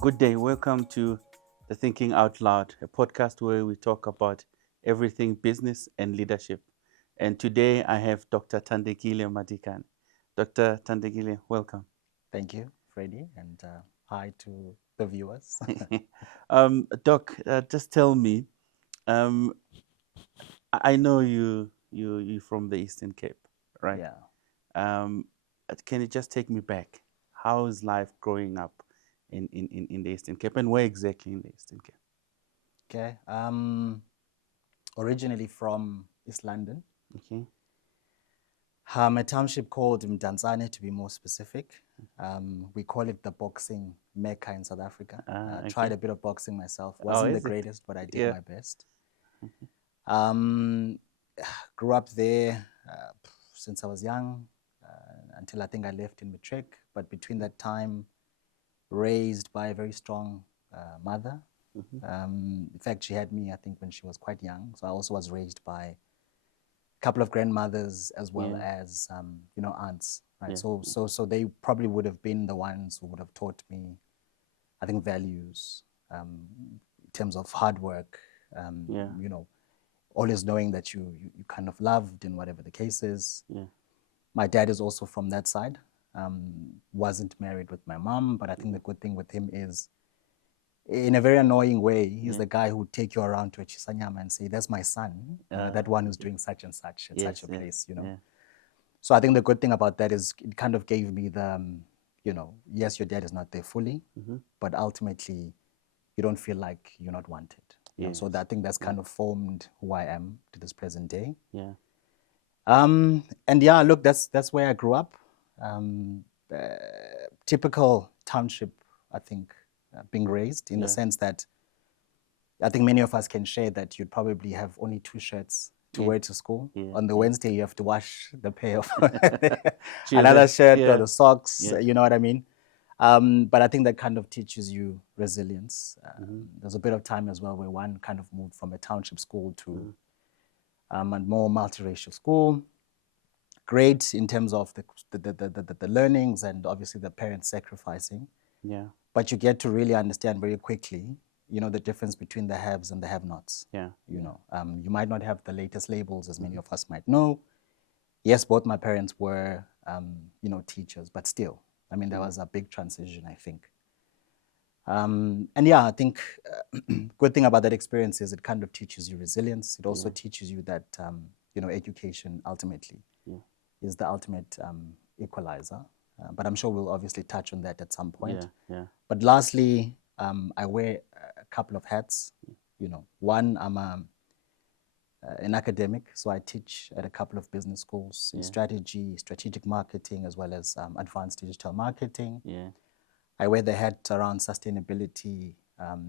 Good day. Welcome to the Thinking Out Loud, a podcast where we talk about everything business and leadership. And today I have Dr. Thandekile Madikane. Dr. Thandekile, welcome. Thank you, Freddy, and hi to the viewers. Doc, just tell me. Um, I know you from the Eastern Cape, right? Yeah. Um, can you just take me back? How is life growing up in the Eastern Cape, and where exactly in the Eastern Cape? Okay. Originally from East London, Okay. a township called Mdantsane, to be more specific. We call it the boxing mecca in South Africa. Tried Okay. a bit of boxing myself. Oh, Wasn't the is it? greatest, but I did Yeah. my best. Um, Grew up there since I was young, until I think I left in matric. But between that time, raised by a very strong mother. In fact, she had me, I think, when she was quite young. So I also was raised by a couple of grandmothers as well Yeah. as, aunts. Right. Yeah. So they probably would have been the ones who would have taught me, I think, values in terms of hard work. Yeah. You know, always knowing that you kind of loved in whatever the case is. Yeah. My dad is also from that side. Wasn't married with my mom, but I think the good thing with him is, in a very annoying way, he's Yeah. the guy who would take you around to a Chisanyama and say, "That's my son, that one who's doing such and such at such Yes. a Yes. place." Yeah. So I think the good thing about that is it kind of gave me the, yes, your dad is not there fully, but ultimately you don't feel like you're not wanted. So Yes. I think that's Yeah. kind of formed who I am to this present day. Yeah. And yeah, look, that's where I grew up. Um, uh, Typical township, I think, being raised in the Yeah. sense that I think many of us can share that you'd probably have only two shirts to Yeah. wear to school. Yeah. On the Yeah. Wednesday, you have to wash the pair of another Children. shirt or Yeah. the socks, Yeah. you know what I mean? But I think that kind of teaches you resilience. There's a bit of time as well where one kind of moved from a township school to a more multiracial school. Great in terms of the learnings and obviously the parents sacrificing. Yeah. But you get to really understand very quickly, the difference between the haves and the have-nots. Yeah. You might not have the latest labels, as many of us might know. Yes, both my parents were, teachers, but still, I mean, there was a big transition, I think. And yeah, I think good thing about that experience is it kind of teaches you resilience. It also Yeah. teaches you that, education ultimately Yeah. is the ultimate equalizer. But I'm sure we'll obviously touch on that at some point. Yeah. Yeah. But lastly, I wear a couple of hats. One, I'm an academic, so I teach at a couple of business schools in Yeah. strategy, strategic marketing, as well as advanced digital marketing. Yeah. I wear the hat around sustainability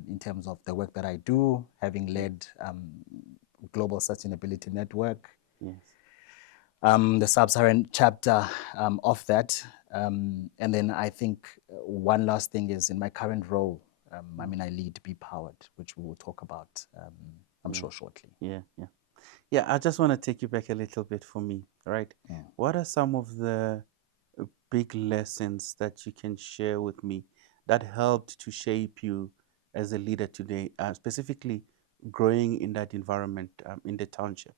in terms of the work that I do, having led Global Sustainability Network, Yes. the sub-Saharan chapter of that. And then I think one last thing is in my current role, I lead Bpowered, which we will talk about, I'm sure, shortly. Yeah. Yeah. Yeah. I just want to take you back a little bit for me, right? What are some of the big lessons that you can share with me that helped to shape you as a leader today, specifically growing in that environment in the township,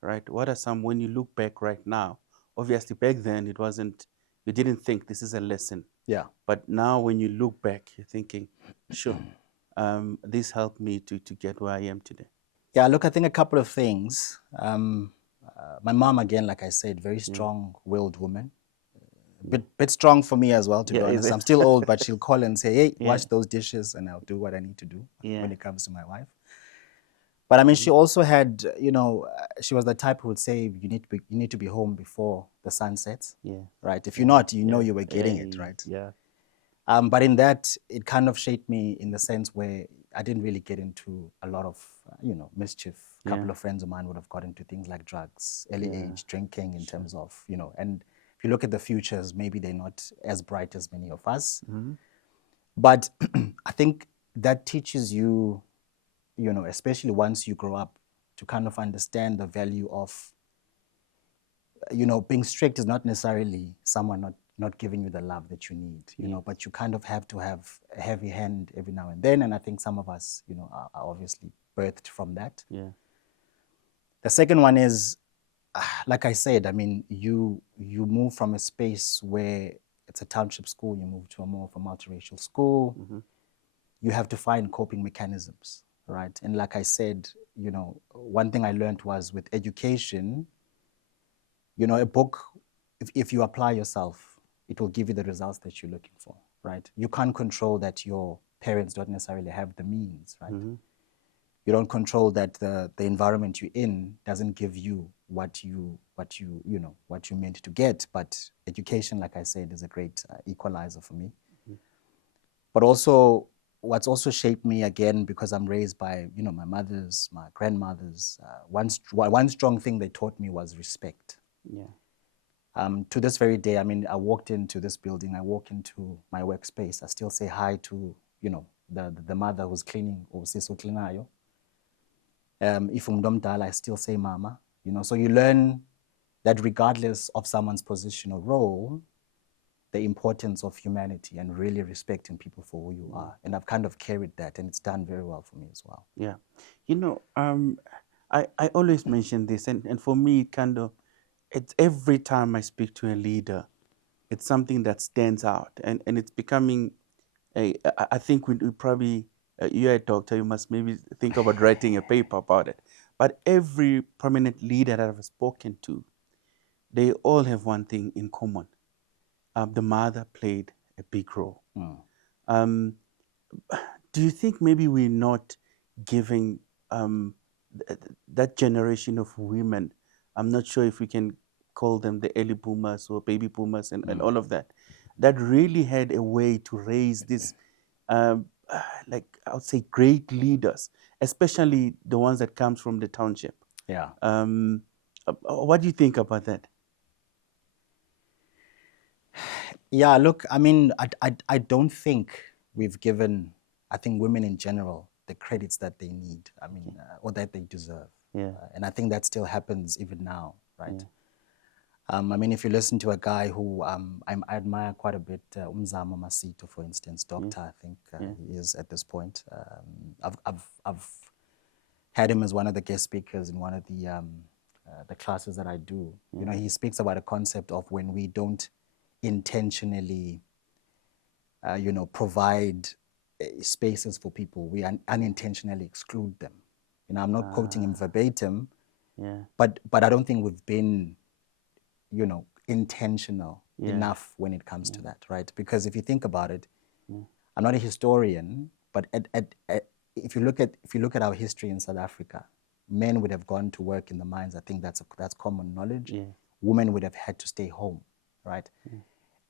right? What are some, when you look back right now, obviously back then it wasn't, you didn't think this is a lesson, Yeah. but now when you look back, you're thinking, sure, this helped me to get where I am today. Yeah, look, I think a couple of things. My mom, again, like I said, very Yeah. strong-willed woman. Bit strong for me as well, to be Yeah, is honest. it? I'm still old, but she'll call and say, "Hey, Yeah. wash those dishes," and I'll do what I need to do Yeah. when it comes to my wife. But I mean, she also had, she was the type who would say, "You need to be home before the sun sets." Yeah. Right? If Yeah. you're not, you know Yeah. you were getting it, right? Yeah. But in that, it kind of shaped me in the sense where I didn't really get into a lot of, mischief. A Yeah. couple of friends of mine would have got into things like drugs, early Yeah. age drinking, in terms of, and if you look at the futures, maybe they're not as bright as many of us. But I think that teaches you, especially once you grow up, to kind of understand the value of, being strict is not necessarily someone not not giving you the love that you need, you know, but you kind of have to have a heavy hand every now and then. And I think some of us, you know, are obviously birthed from that. Yeah. The second one is, like I said, I mean, you move from a space where it's a township school, you move to a more of a multiracial school. You have to find coping mechanisms, right? And like I said, you know, one thing I learned was with education, you know, a book, if you apply yourself, it will give you the results that you're looking for, right? You can't control that your parents don't necessarily have the means, right? You don't control that the environment you're in doesn't give you what you're meant to get. But education, like I said, is a great equalizer for me. But also, what's also shaped me again, because I'm raised by, you know, my mothers, my grandmothers. One strong thing they taught me was respect. Yeah. To this very day, I mean, I walked into this building, I walk into my workspace, I still say hi to, you know, the mother who's cleaning, or siso cleanayo. If umdomdala, I still say mama, you know. So you learn that regardless of someone's position or role, the importance of humanity and really respecting people for who you are. And I've kind of carried that, and it's done very well for me as well. Yeah. You know, I always mention this, and for me, it kind of, it's every time I speak to a leader, it's something that stands out, and it's becoming I think we probably, you're a doctor, you must maybe think about writing a paper about it. But every prominent leader that I've spoken to, they all have one thing in common. The mother played a big role. Um, do you think maybe we're not giving that generation of women, I'm not sure if we can call them the early boomers or baby boomers and all of that, that really had a way to raise this, like I would say, great leaders, especially the ones that comes from the township. Yeah. What do you think about that? Yeah, look, I mean, I don't think we've given, I think, women in general the credits that they need, I mean, or that they deserve. Yeah. And I think that still happens even now, right? Yeah. I mean, if you listen to a guy who I admire quite a bit, Umzamo Masito, for instance, doctor, I think he is at this point. I've had him as one of the guest speakers in one of the classes that I do. You know, he speaks about a concept of when we don't intentionally, you know, provide spaces for people, we unintentionally exclude them. You know, I'm not quoting him verbatim, but I don't think we've been, you know, intentional enough when it comes to that, right? Because if you think about it, I'm not a historian, but if you look at our history in South Africa, men would have gone to work in the mines. I think that's common knowledge. Women would have had to stay home, right?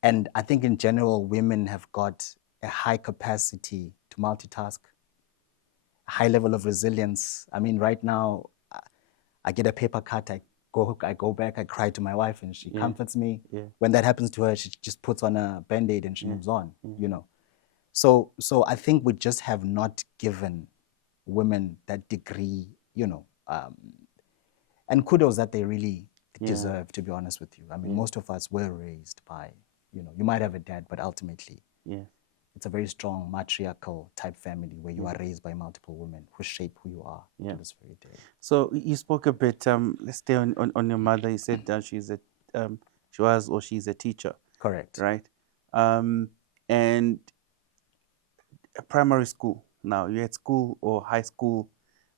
And I think in general, women have got a high capacity to multitask, a high level of resilience. I mean, right now, I get a paper cut, I go back, I cry to my wife, and she comforts me. When that happens to her, she just puts on a Band-Aid and she moves on, you know. So I think we just have not given women that degree, you know, and kudos that they really deserve, to be honest with you. I mean, most of us were raised by, you know, you might have a dad, but ultimately, it's a very strong matriarchal type family where you are raised by multiple women who shape who you are to this very day. So you spoke a bit, let's stay on your mother. You said she's a, she was or she's a teacher. Correct. Right? And primary school, now you're at school or high school,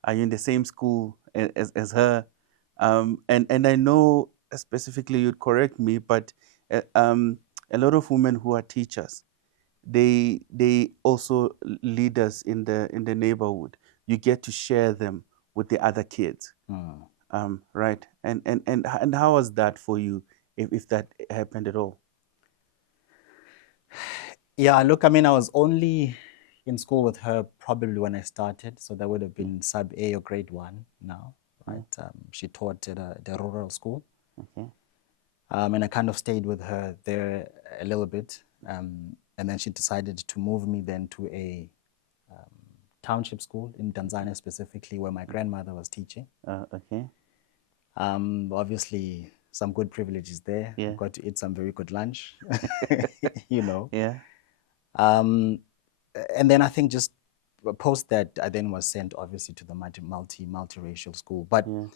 are you in the same school as her? And I know specifically, you'd correct me, but a lot of women who are teachers, they also lead us in the neighborhood. You get to share them with the other kids, right? And how was that for you, if that happened at all? Yeah, look, I mean, I was only in school with her probably when I started, so that would have been sub A or grade 1 now, right? She taught at the rural school. Okay. And I kind of stayed with her there a little bit. And then she decided to move me then to a township school in Tanzania specifically, where my grandmother was teaching. Okay. Obviously, some good privileges there. Yeah. I got to eat some very good lunch, you know. Yeah. And then I think just post that, I then was sent obviously to the multiracial school. But Yeah.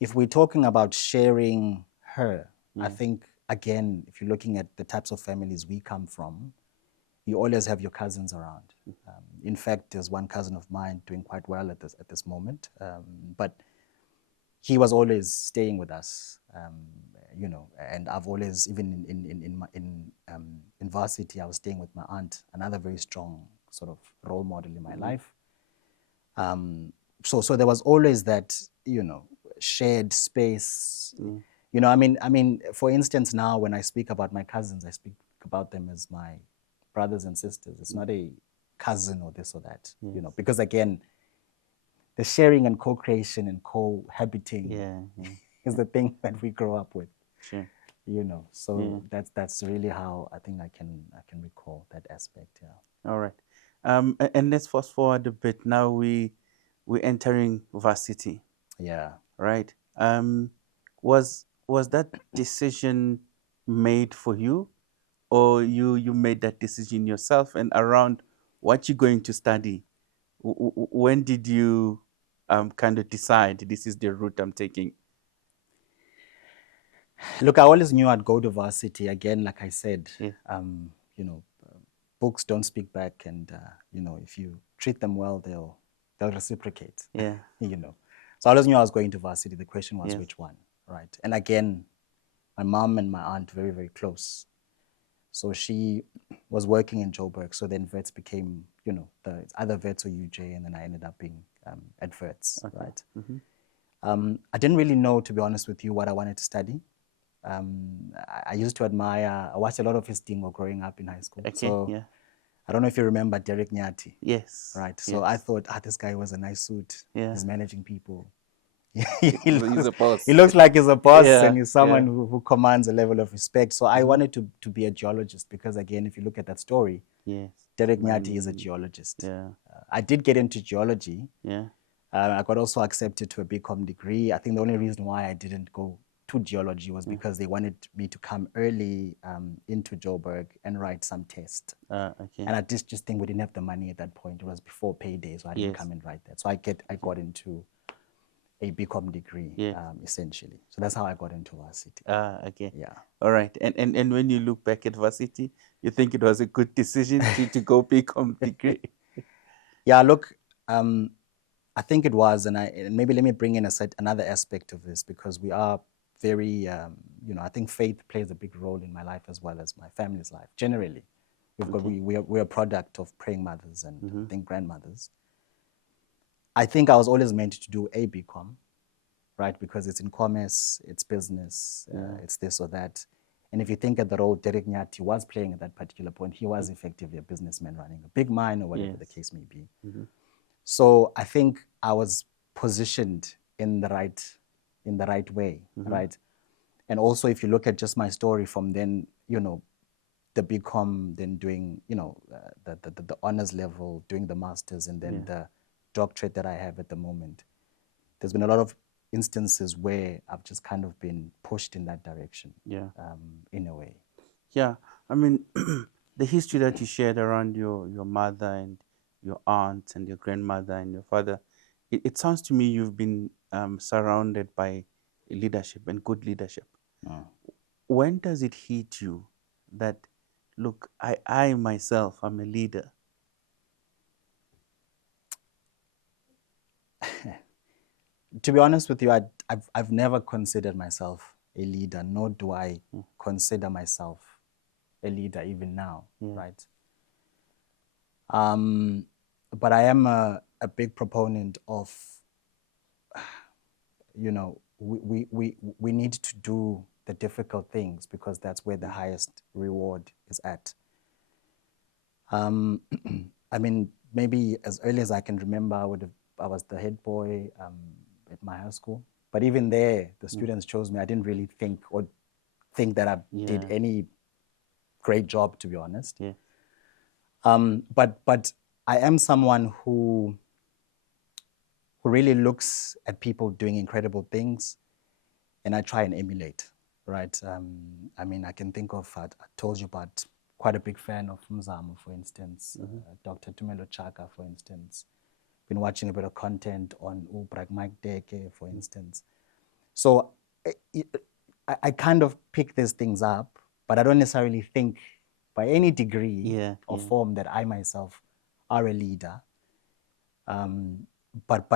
if we're talking about sharing her, I Yeah. think, again, if you're looking at the types of families we come from, you always have your cousins around. In fact, there's one cousin of mine doing quite well at this moment, but he was always staying with us, you know. And I've always, even in varsity, I was staying with my aunt, another very strong sort of role model in my life. So there was always that, you know, shared space. You know, I mean, for instance, now when I speak about my cousins, I speak about them as my brothers and sisters. It's not a cousin or this or that, you know, because again, the sharing and co-creation and cohabiting is the thing that we grow up with. Sure. You know, so that's really how I think I can recall that aspect. Yeah. All right. And let's fast forward a bit. Now we're entering varsity. Yeah. Right. Was that decision made for you, or you made that decision yourself? And around what you're going to study, when did you kind of decide this is the route I'm taking? Look, I always knew I'd go to varsity. Again, like I said, Yeah. you know, books don't speak back, and you know, if you treat them well, they'll reciprocate. Yeah. You know, so I always knew I was going to varsity. The question was Yes. which one, right? And again, my mom and my aunt very, very close. So she was working in Joburg. So then Vets became, you know, it's either Vets or UJ, and then I ended up being at Vets, right? I didn't really know, to be honest with you, what I wanted to study. I used to admire, I watched a lot of his Dingo growing up in high school. Okay. So Yeah. I don't know if you remember Derek Nyati. Yes. Right. So I thought, this guy was a nice suit. Yeah. He's managing people. He's a boss. He looks like he's a boss, Yeah, and he's someone who commands a level of respect. So I wanted to be a geologist because, again, if you look at that story, yes, Derek Nyati is a geologist. Yeah. I did get into geology. Yeah. I got also accepted to a BCom degree. I think the only reason why I didn't go to geology was because they wanted me to come early into Joburg and write some test. Okay. And I just think we didn't have the money at that point. It was before payday, so I didn't come and write that. So I got into a BCom degree, essentially. So that's how I got into varsity. Okay. Yeah. All right. And when you look back at varsity, you think it was a good decision to go BCom degree? Yeah, look, I think it was, and maybe let me bring in another aspect of this, because we are very, you know, I think faith plays a big role in my life as well as my family's life. Generally, we're a product of praying mothers and I think grandmothers. I think I was always meant to do a BCom, right? Because it's in commerce, it's business, it's this or that. And if you think at the role Derek Nyati was playing at that particular point, he was effectively a businessman running a big mine or whatever the case may be. So I think I was positioned in the right way, right? And also, if you look at just my story from then, you know, the BCom, then doing, you know, the honors level, doing the masters, and then the doctorate that I have at the moment, there's been a lot of instances where I've just kind of been pushed in that direction, in a way. Yeah, I mean, the history that you shared around your mother and your aunt and your grandmother and your father, it sounds to me you've been surrounded by leadership and good leadership. When does it hit you that, look, I myself, I'm a leader? To be honest with you, I've never considered myself a leader, nor do I consider myself a leader even now, right? But I am a big proponent of, you know, we need to do the difficult things because that's where the highest reward is at. I mean, maybe as early as I can remember, I was the head boy at my high school. But even there, the students chose me. I didn't really think that I did any great job, to be honest. But I am someone who really looks at people doing incredible things, and I try and emulate, right? I mean, I can think of, I told you about quite a big fan of Mzamo, for instance, Dr. Tumelo Chaka, for instance. Been watching a bit of content on Pragmatic Deke, for instance. So I kind of pick these things up, but I don't necessarily think by any degree or form that I myself are a leader. But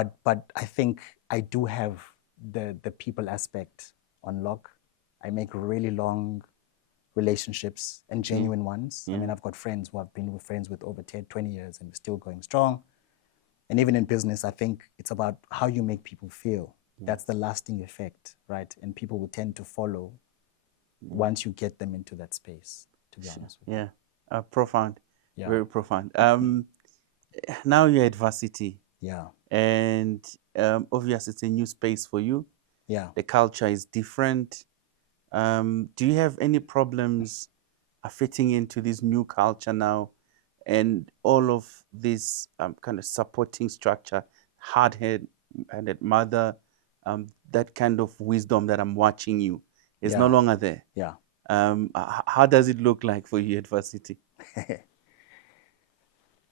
I think I do have the people aspect on lock. I make really long relationships and genuine ones. I mean, I've got friends who I've been friends with over 10, 20 years and we're still going strong. And even in business, I think it's about how you make people feel. That's the lasting effect, right? And people will tend to follow once you get them into that space, to be honest with you. Yeah, profound, very profound. Now you're at varsity. Yeah. And obviously it's a new space for you. Yeah. The culture is different. Do you have any problems fitting into this new culture now and all of this kind of supporting structure, hard-headed mother, that kind of wisdom that I'm watching you is no longer there? Yeah. How does it look like for you at varsity?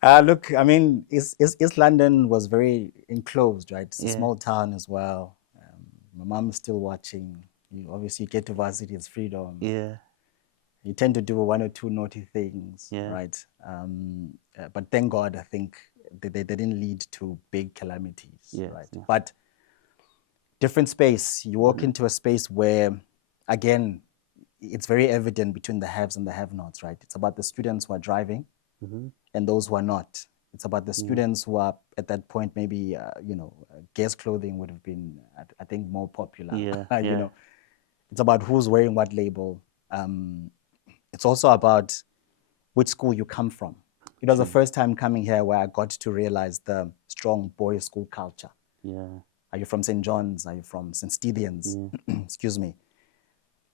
Look, I mean, East London was very enclosed, right? It's a small town as well. My mom is still watching. Obviously, you get to varsity, it's freedom. Yeah. You tend to do one or two naughty things, right? But thank God, I think they didn't lead to big calamities, right? But different space. You walk into a space where, again, it's very evident between the haves and the have-nots, right? It's about the students who are driving and those who are not. It's about the students who are at that point, maybe, guest clothing would have been, I think, more popular. You know, it's about who's wearing what label. It's also about which school you come from. It was the first time coming here where I got to realize the strong boys' school culture. Are you from St. John's? Are you from St. Stephen's? Excuse me.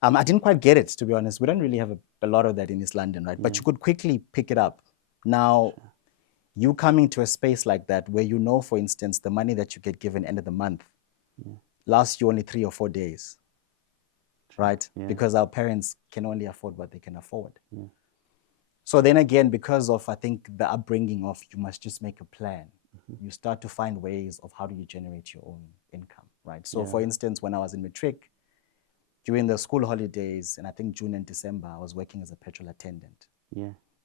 I didn't quite get it, to be honest. We don't really have a lot of that in East London, right? But you could quickly pick it up. Now, you coming to a space like that where you know, for instance, the money that you get given end of the month lasts you only 3 or 4 days, right? Because our parents can only afford what they can afford. So then again, because of, I think, the upbringing of you must just make a plan, you start to find ways of how do you generate your own income, right? So for instance, when I was in matric, during the school holidays, and I think June and December, I was working as a petrol attendant.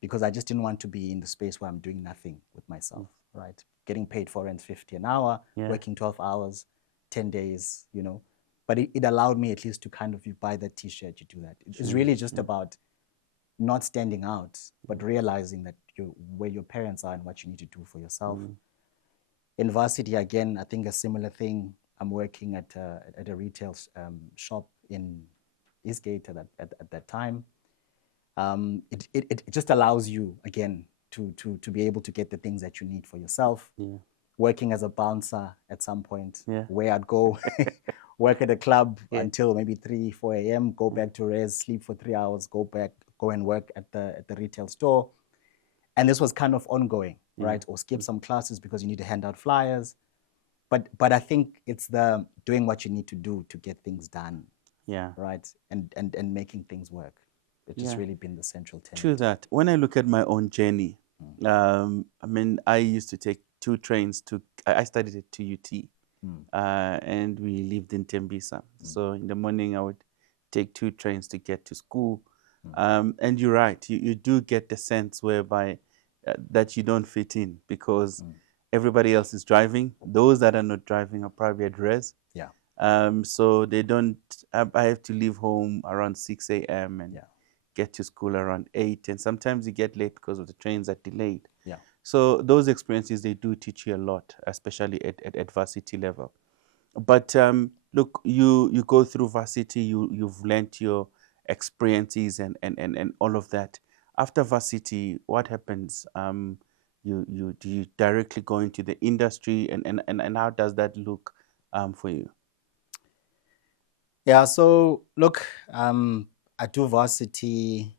Because I just didn't want to be in the space where I'm doing nothing with myself, right? Getting paid $450 an hour, working 12 hours, 10 days, you know. But it allowed me at least to kind of, you buy that T-shirt, you do that. It's really just about not standing out, but realizing that where your parents are and what you need to do for yourself. In varsity, again, I think a similar thing. I'm working at a retail shop in Eastgate at that time. It just allows you, again, to be able to get the things that you need for yourself. Working as a bouncer at some point, where I'd go work at a club until maybe 3, 4 a.m., go back to res, sleep for 3 hours, go and work at the retail store. And this was kind of ongoing, right? Or skip some classes because you need to hand out flyers. But I think it's the doing what you need to do to get things done, right? And making things work. It's just really been the central tenet. True that. When I look at my own journey, I mean, I used to take 2 trains I studied at TUT, and we lived in Tembisa. So in the morning, I would take 2 trains to get to school. And you're right, you do get the sense whereby that you don't fit in because everybody else is driving. Those that are not driving are probably at res. So they don't, I have to leave home around 6 a.m. and get to school around 8. And sometimes you get late because of the trains are delayed. So those experiences, they do teach you a lot, especially at varsity level. But look, you go through varsity, you've learnt your experiences and all of that. After varsity, what happens? Do you directly go into the industry and how does that look for you? Yeah, so look, I do varsity,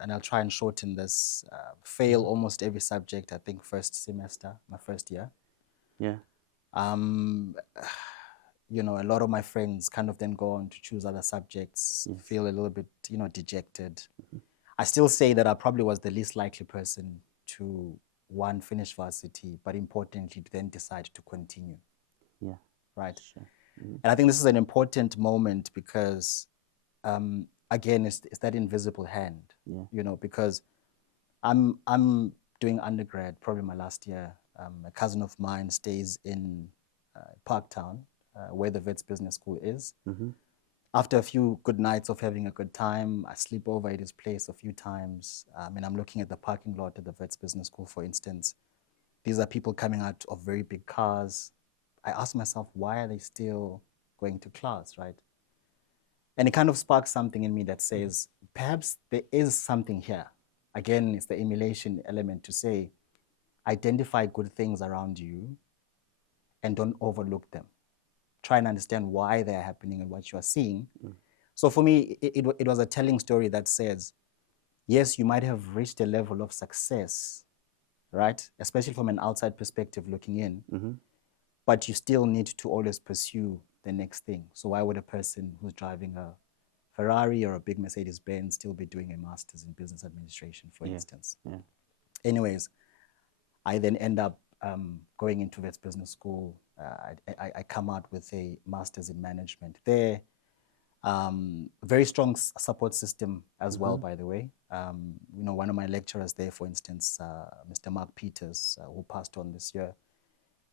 and I'll try and shorten this, fail almost every subject, I think first semester, my first year. you know, a lot of my friends kind of then go on to choose other subjects, feel a little bit, you know, dejected. I still say that I probably was the least likely person to, one, finish varsity, but importantly, to then decide to continue. Yeah. Right. Sure. And I think this is an important moment because, again, it's that invisible hand, you know, because I'm doing undergrad, probably my last year. A cousin of mine stays in Parktown, where the Wits Business School is. After a few good nights of having a good time, I sleep over at his place a few times. And I'm looking at the parking lot at the Wits Business School, for instance. These are people coming out of very big cars. I ask myself, why are they still going to class, right? And it kind of sparks something in me that says, perhaps there is something here. Again, it's the emulation element to say, identify good things around you and don't overlook them. Try and understand why they're happening and what you are seeing. So for me, it was a telling story that says, yes, you might have reached a level of success, right? Especially from an outside perspective looking in, but you still need to always pursue the next thing. So why would a person who's driving a Ferrari or a big Mercedes-Benz still be doing a master's in business administration, for instance? Anyways, I then end up going into Wits Business School. I come out with a master's in management there. Very strong support system as well, by the way. You know, one of my lecturers there, for instance, Mr. Mark Peters, who passed on this year,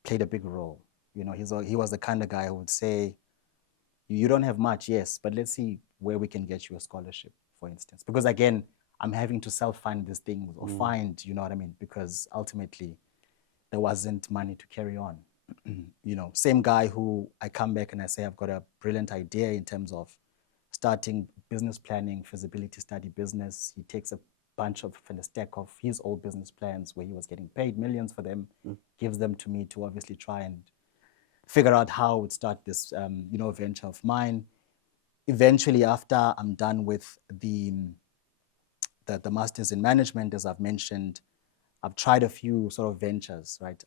played a big role. You know, he was the kind of guy who would say, you don't have much, yes, but let's see where we can get you a scholarship, for instance. Because again, I'm having to self-fund this thing or find, you know what I mean? Because ultimately, there wasn't money to carry on. You know, same guy who I come back and I say, I've got a brilliant idea in terms of starting business planning, feasibility study business. He takes a bunch of and a stack of his old business plans where he was getting paid millions for them, gives them to me to obviously try and figure out how I would start this, you know, venture of mine. Eventually, after I'm done with the master's in management, as I've mentioned, I've tried a few sort of ventures, right?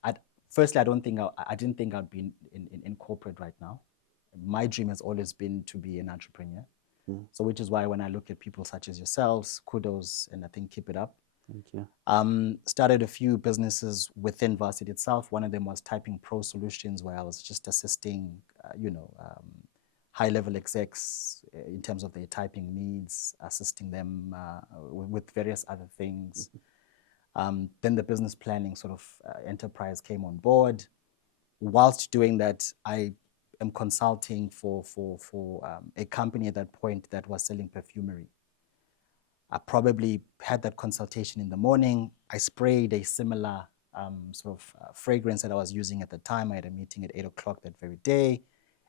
Firstly, I didn't think I'd be in corporate right now. My dream has always been to be an entrepreneur. So which is why when I look at people such as yourselves, kudos, and I think keep it up. Thank you. Started a few businesses within varsity itself. One of them was Typing Pro Solutions, where I was just assisting, you know, high-level execs in terms of their typing needs, assisting them with various other things. Then the business planning sort of enterprise came on board. Whilst doing that, I am consulting for a company at that point that was selling perfumery. I probably had that consultation in the morning. I sprayed a similar sort of fragrance that I was using at the time. I had a meeting at 8 o'clock that very day,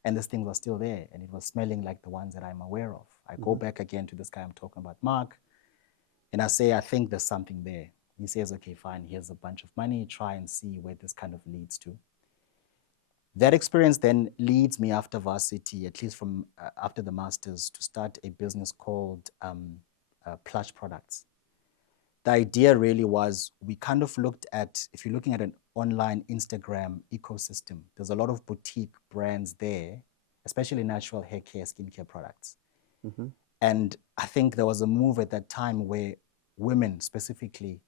and this thing was still there, and it was smelling like the ones that I'm aware of. I go back again to this guy I'm talking about, Mark, and I say, I think there's something there. He says, okay, fine, here's a bunch of money, try and see where this kind of leads to. That experience then leads me after varsity, at least from after the master's, to start a business called Plush Products. The idea really was, we kind of looked at, if you're looking at an online Instagram ecosystem, there's a lot of boutique brands there, especially natural hair care, skincare products. And I think there was a move at that time where women, specifically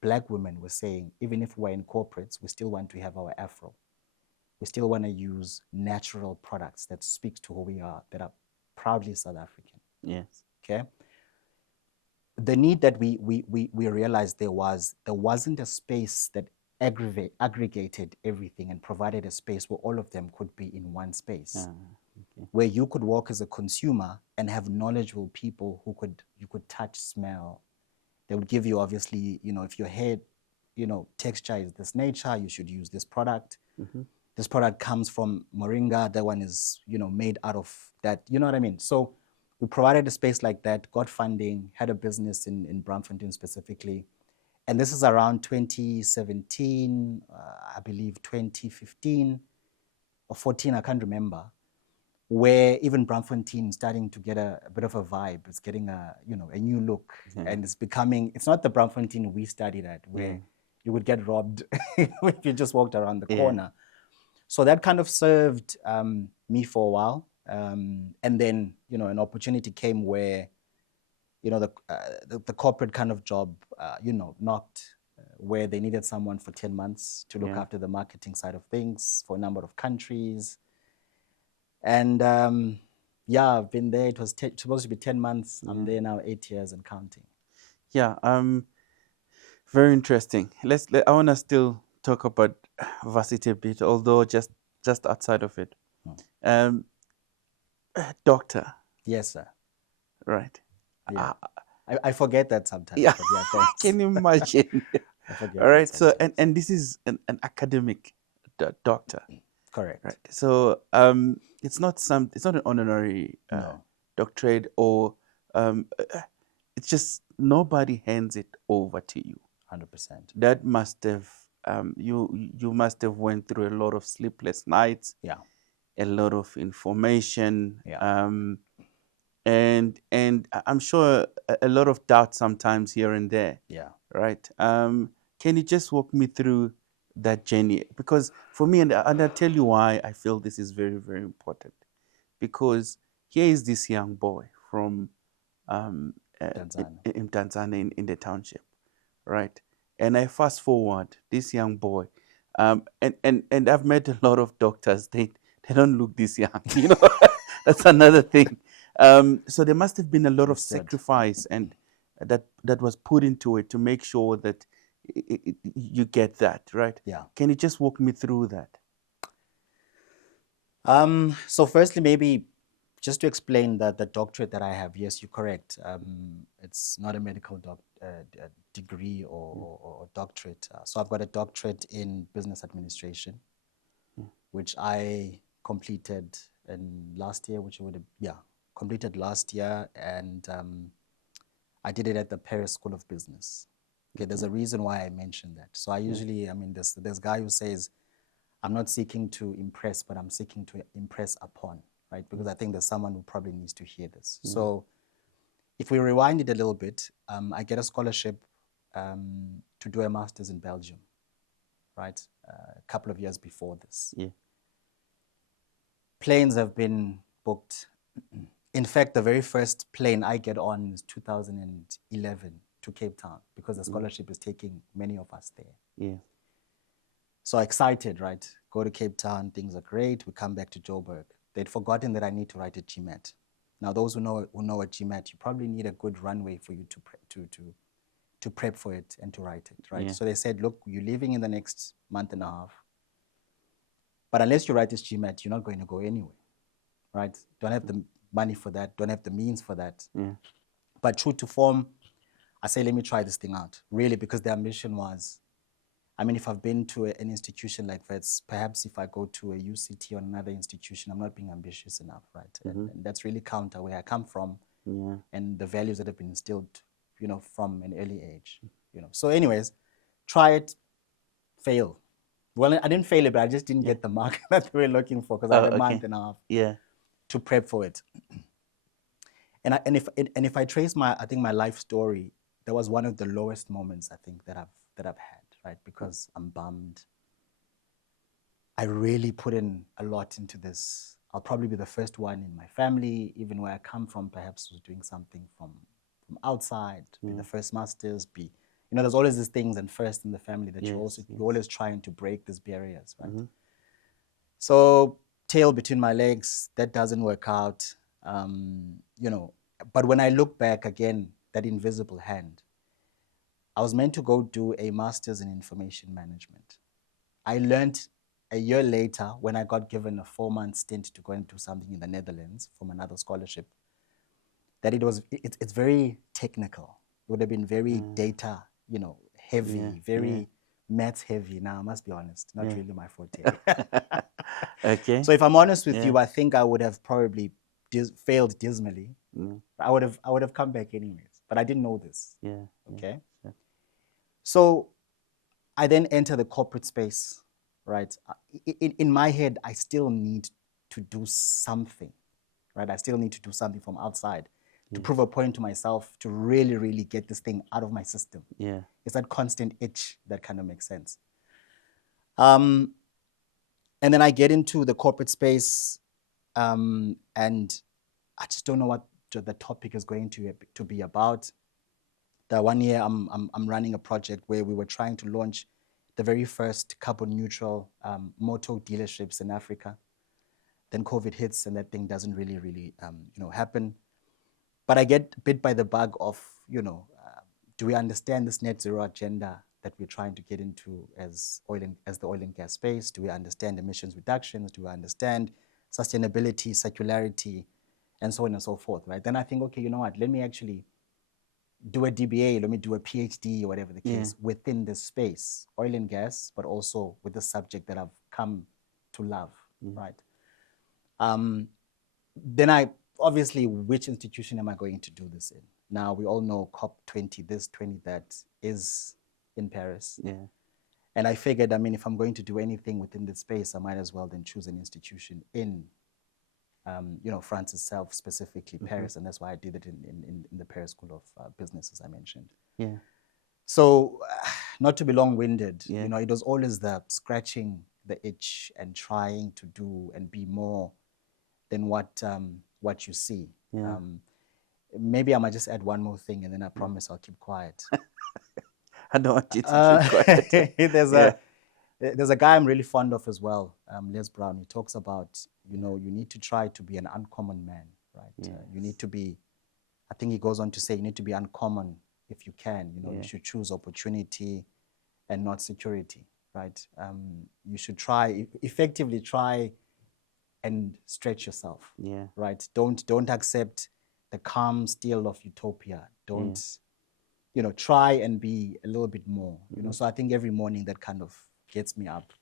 Black women, were saying, even if we're in corporates, we still want to have our afro. We still want to use natural products that speak to who we are, that are proudly South African. Yes. Okay. The need that we realized there wasn't a space that aggregated everything and provided a space where all of them could be in one space, where you could walk as a consumer and have knowledgeable people who you could touch, smell. They would give you, obviously, you know, if your hair, you know, texture is this nature, you should use this product. This product comes from moringa, that one is, you know, made out of that, you know what I mean? So we provided a space like that, got funding, had a business in Braamfontein specifically. And this is around 2017, I believe 2015 or 14, I can't remember, where even Braamfontein is starting to get a bit of a vibe. It's getting a, you know, a new look, and it's becoming, it's not the Braamfontein we studied at, where you would get robbed if you just walked around the corner. So that kind of served me for a while. And then, an opportunity came where, the corporate kind of job, knocked, where they needed someone for 10 months to look after the marketing side of things for a number of countries. And I've been there. It was supposed to be 10 months. I'm there now 8 years and counting. Yeah, very interesting. I want to still talk about varsity a bit, although just outside of it. Doctor. Yes, sir. Right. Yeah. I forget that sometimes. Yeah. But yeah, thanks. Can you imagine? I forget. All right. So and this is an academic doctor. Correct. Right. So it's not an honorary doctorate, or it's just nobody hands it over to you. 100%. That must have you must have went through a lot of sleepless nights. Yeah. A lot of information. Yeah. And I'm sure a lot of doubt sometimes here and there. Yeah. Right. Can you just walk me through that journey? Because for me, and I'll tell you why I feel this is very, very important. Because here is this young boy from Tanzania. in Tanzania, in the township, right? And I fast forward this young boy, and I've met a lot of doctors. They don't look this young, That's another thing. So there must have been a lot of sacrifice and that was put into it to make sure that you get that, right? Yeah. Can you just walk me through that? So firstly, maybe just to explain that the doctorate that I have, yes, you're correct. It's not a medical degree or doctorate. So I've got a doctorate in business administration, which I completed last year, completed last year. And I did it at the Paris School of Business. Okay, there's a reason why I mentioned that. So I usually, there's a guy who says, I'm not seeking to impress, but I'm seeking to impress upon, right? Because I think there's someone who probably needs to hear this. So if we rewind it a little bit, I get a scholarship to do a master's in Belgium, right? A couple of years before this. Yeah. Planes have been booked. In fact, the very first plane I get on is 2011 to Cape Town, because the scholarship is taking many of us there. Yeah. So excited, right? Go to Cape Town, things are great. We come back to Joburg. They'd forgotten that I need to write a GMAT. Now, those who know a GMAT, you probably need a good runway for you to prep for it and to write it, right? Yeah. So they said, look, you're leaving in the next month and a half, but unless you write this GMAT, you're not going to go anywhere, right? Don't have the money for that, don't have the means for that. Yeah. But true to form, I say, let me try this thing out, really, because the ambition was, if I've been to an institution like that, perhaps if I go to a UCT or another institution, I'm not being ambitious enough, right? And that's really counter where I come from, and the values that have been instilled, from an early age, So anyways, try it, fail. Well, I didn't fail it, but I just didn't get the mark that we were looking for, because I had a month and a half to prep for it. And if I trace my life story, that was one of the lowest moments I think that I've had, right? Because I'm bummed. I really put in a lot into this. I'll probably be the first one in my family, even where I come from, perhaps was doing something from outside, be the first masters, there's always these things and first in the family that you're always trying to break these barriers, right? So tail between my legs, that doesn't work out, but when I look back again, that invisible hand, I was meant to go do a master's in information management. I learned a year later, when I got given a 4-month stint to go and do something in the Netherlands from another scholarship, that it's very technical. It would have been very data, heavy, very maths heavy. Now, I must be honest, not really my forte. Okay. So if I'm honest with you, I think I would have probably failed dismally. I would have come back anyways, but I didn't know this. Okay. So I then enter the corporate space, right? In my head, I still need to do something, right? I still need to do something from outside to prove a point to myself, to really, really get this thing out of my system. It's that constant itch that kind of makes sense. And then I get into the corporate space. And I just don't know what the topic is going to be about. The 1 year I'm running a project where we were trying to launch the very first carbon neutral motor dealerships in Africa. Then COVID hits and that thing doesn't really happen. But I get bit by the bug of, do we understand this net zero agenda that we're trying to get into as the oil and gas space? Do we understand emissions reductions? Do we understand sustainability, circularity, and so on and so forth, right? Then I think, okay, you know what, let me actually do a DBA, let me do a PhD or whatever the case within this space, oil and gas, but also with the subject that I've come to love, right? Then obviously, which institution am I going to do this in? Now, we all know COP20 this, 20 that is in Paris. Yeah. And I figured, if I'm going to do anything within this space, I might as well then choose an institution in, France itself, specifically Paris. And that's why I did it in the Paris School of Business, as I mentioned. Yeah. So, not to be long-winded, it was always the scratching the itch and trying to do and be more than what you see. Yeah. Maybe I might just add one more thing, and then I promise I'll keep quiet. I don't want you to keep quiet. There's a guy I'm really fond of as well, Les Brown. He talks about, you need to try to be an uncommon man, right? Yes. You need to be, I think he goes on to say, you need to be uncommon if you can. You should choose opportunity and not security, right? You should effectively try and stretch yourself, right? Don't accept the calm still of utopia. Don't, try and be a little bit more, So I think every morning that kind of gets me up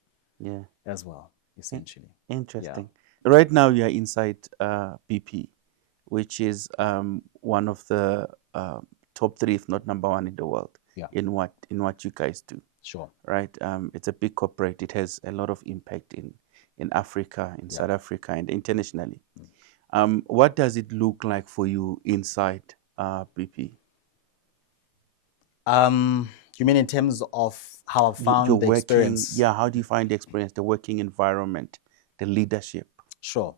as well, essentially. Interesting. Yeah. Right now you're inside BP, which is one of the top 3, if not number 1 in the world in what you guys do. Sure. Right? It's a big corporate. It has a lot of impact in Africa, in South Africa, and internationally. What does it look like for you inside BP? You mean in terms of how I found the experience? Yeah, how do you find the experience, the working environment, the leadership? Sure.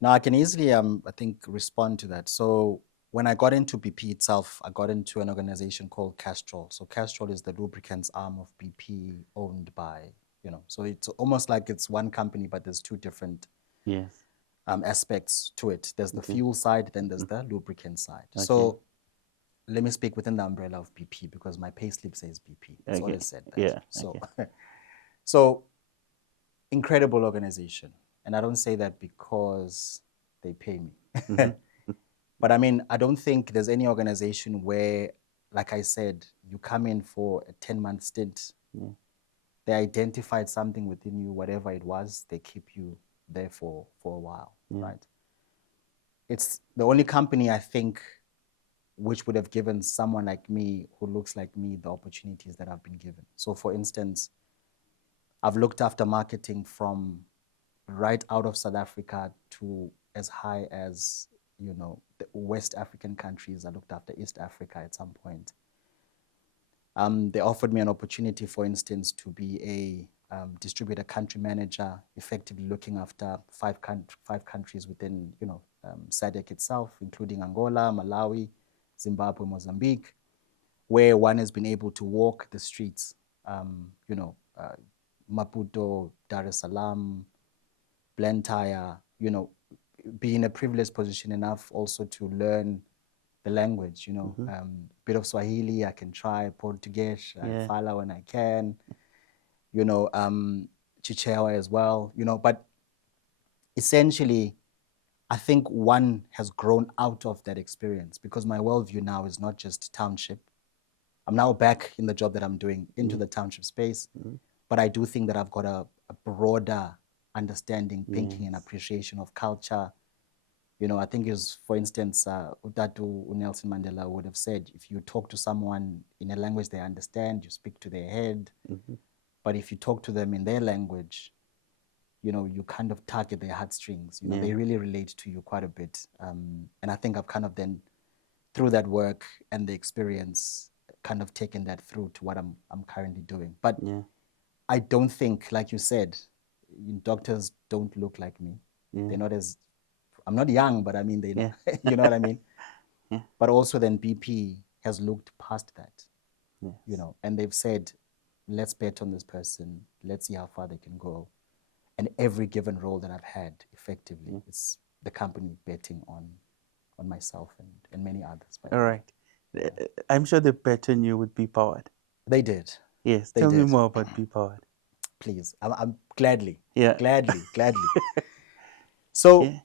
Now, I can easily, I think, respond to that. So when I got into BP itself, I got into an organization called Castrol. So Castrol is the lubricants arm of BP, owned by, so it's almost like it's one company, but there's 2 different aspects to it. There's the fuel side, then there's the lubricant side. Okay. So let me speak within the umbrella of BP because my payslip says BP. That's what it said. Yeah. So, so incredible organization. And I don't say that because they pay me. But I don't think there's any organization where, like I said, you come in for a 10-month stint. They identified something within you, whatever it was, they keep you there for a while, right? It's the only company, I think, which would have given someone like me, who looks like me, the opportunities that I've been given. So for instance, I've looked after marketing from right out of South Africa to as high as, the West African countries. I looked after East Africa at some point. They offered me an opportunity, for instance, to be a distributor country manager, effectively looking after 5 countries within, SADC itself, including Angola, Malawi, Zimbabwe, Mozambique, where one has been able to walk the streets, Maputo, Dar es Salaam, Blantyre, be in a privileged position enough also to learn the language, bit of Swahili, I can try, Portuguese, I fala when I can, Chichewa as well, but essentially, I think one has grown out of that experience because my worldview now is not just township. I'm now back in the job that I'm doing into the township space, but I do think that I've got a broader understanding, thinking, and appreciation of culture. I think is, for instance, Utatu Nelson Mandela would have said, if you talk to someone in a language they understand, you speak to their head. But if you talk to them in their language, you kind of target their heartstrings. They really relate to you quite a bit. And I think I've kind of then, through that work and the experience, kind of taken that through to what I'm currently doing. But I don't think, like you said, doctors don't look like me. They're not as, I'm not young, but I mean, they know, Yeah. you know what I mean? Yeah. But also then BP has looked past that, Yes. you know, and they've said, let's bet on this person. Let's see how far they can go. And every given role that I've had, effectively, it's the company betting on myself and many others. All right. I'm sure they bet on you with Bpowered. They did. Yes. They Tell me did. more about Bpowered. Please. I'm gladly. Yeah. Gladly. So, Yeah.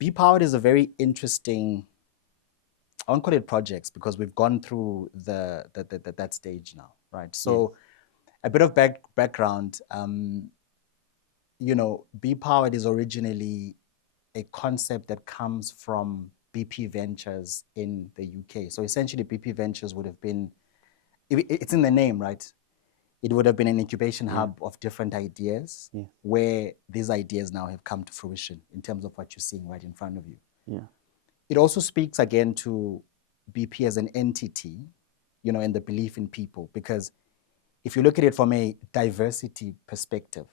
Bpowered is a very interesting, I won't call it projects because we've gone through that stage now, right? So, a bit of background. You know, Bpowered is originally a concept that comes from BP Ventures in the UK. So essentially, BP Ventures would have been, it's in the name, right? It would have been an incubation hub of different ideas where these ideas now have come to fruition in terms of what you're seeing right in front of you. Yeah. It also speaks again to BP as an entity, you know, and the belief in people, because if you look at it from a diversity perspective,